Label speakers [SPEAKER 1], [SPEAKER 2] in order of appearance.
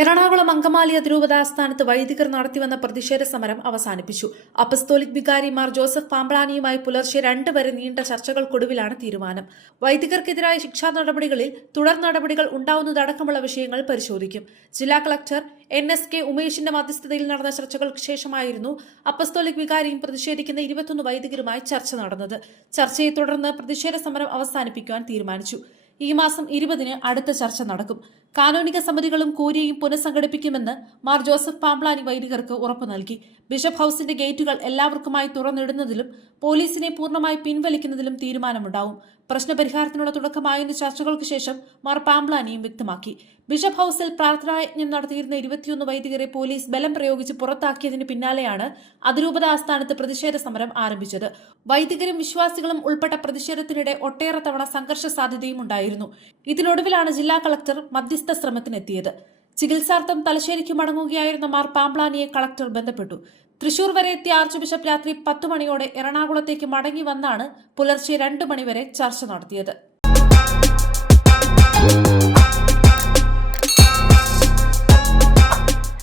[SPEAKER 1] എറണാകുളം അങ്കമാലി അതിരൂപത ആസ്ഥാനത്ത് വൈദികർ നടത്തിവന്ന പ്രതിഷേധ സമരം അവസാനിപ്പിച്ചു. അപ്പസ്തോലിക് വികാരി മാർ ജോസഫ് പാമ്പ്ളാനിയുമായി പുലർച്ചെ രണ്ട് വരെ നീണ്ട ചർച്ചകൾക്കൊടുവിലാണ് തീരുമാനം. വൈദികർക്കെതിരായ ശിക്ഷാ നടപടികളിൽ തുടർ നടപടികൾ ഉണ്ടാവുന്നതടക്കമുള്ള വിഷയങ്ങൾ പരിശോധിക്കും. ജില്ലാ കളക്ടർ എൻ എസ് കെ ഉമേഷിന്റെ മധ്യസ്ഥതയിൽ നടന്ന ചർച്ചകൾക്ക് ശേഷമായിരുന്നു അപ്പസ്തോലിക് വികാരിയും പ്രതിഷേധിക്കുന്ന ഇരുപത്തൊന്ന് വൈദികരുമായി ചർച്ച നടന്നത്. ചർച്ചയെ തുടർന്ന് പ്രതിഷേധ സമരം അവസാനിപ്പിക്കുവാൻ തീരുമാനിച്ചു. ഈ മാസം ഇരുപതിന് അടുത്ത ചർച്ച നടക്കും. കാനോനിക സമിതികളും കൂരിയയും പുനഃസംഘടിപ്പിക്കുമെന്ന് മാർ ജോസഫ് പാംപ്ലാനി വൈദികർക്ക് ഉറപ്പു നൽകി. ബിഷപ്പ് ഹൌസിന്റെ ഗേറ്റുകൾ എല്ലാവർക്കുമായി തുറന്നിടുന്നതിലും പോലീസിനെ പൂർണമായി പിൻവലിക്കുന്നതിലും തീരുമാനമുണ്ടാവും. പ്രശ്നപരിഹാരത്തിനുള്ള തുടക്കമായെന്ന് ചർച്ചകൾക്ക് ശേഷം മാർ പാംപ്ലാനിയും വ്യക്തമാക്കി. ബിഷപ്പ് ഹൌസിൽ പ്രാർത്ഥനായജ്ഞം നടത്തിയിരുന്ന ഇരുപത്തിയൊന്ന് വൈദികരെ പോലീസ് ബലം പ്രയോഗിച്ച് പുറത്താക്കിയതിന് പിന്നാലെയാണ് അതിരൂപത ആസ്ഥാനത്ത് പ്രതിഷേധ സമരം ആരംഭിച്ചത്. വൈദികരും വിശ്വാസികളും ഉൾപ്പെട്ട പ്രതിഷേധത്തിനിടെ ഒട്ടേറെ തവണ സംഘർഷ സാധ്യതയും ഉണ്ടായിരുന്നു. ഇതിനൊടുവിലാണ് ജില്ലാ കളക്ടർ മധ്യസ്ഥ ശ്രമത്തിനെത്തിയത്. ചികിത്സാർത്ഥം തലശ്ശേരിക്ക് മടങ്ങുകയായിരുന്ന മാർ പാംപ്ലാനിയെ കളക്ടർ ബന്ധപ്പെട്ടു. തൃശൂർ വരെ എത്തിയ ആർച്ച് ബിഷപ്പ് രാത്രി പത്തു മണിയോടെ എറണാകുളത്തേക്ക് മടങ്ങി വന്നാണ് പുലർച്ചെ രണ്ടു മണിവരെ ചർച്ച നടത്തിയത്.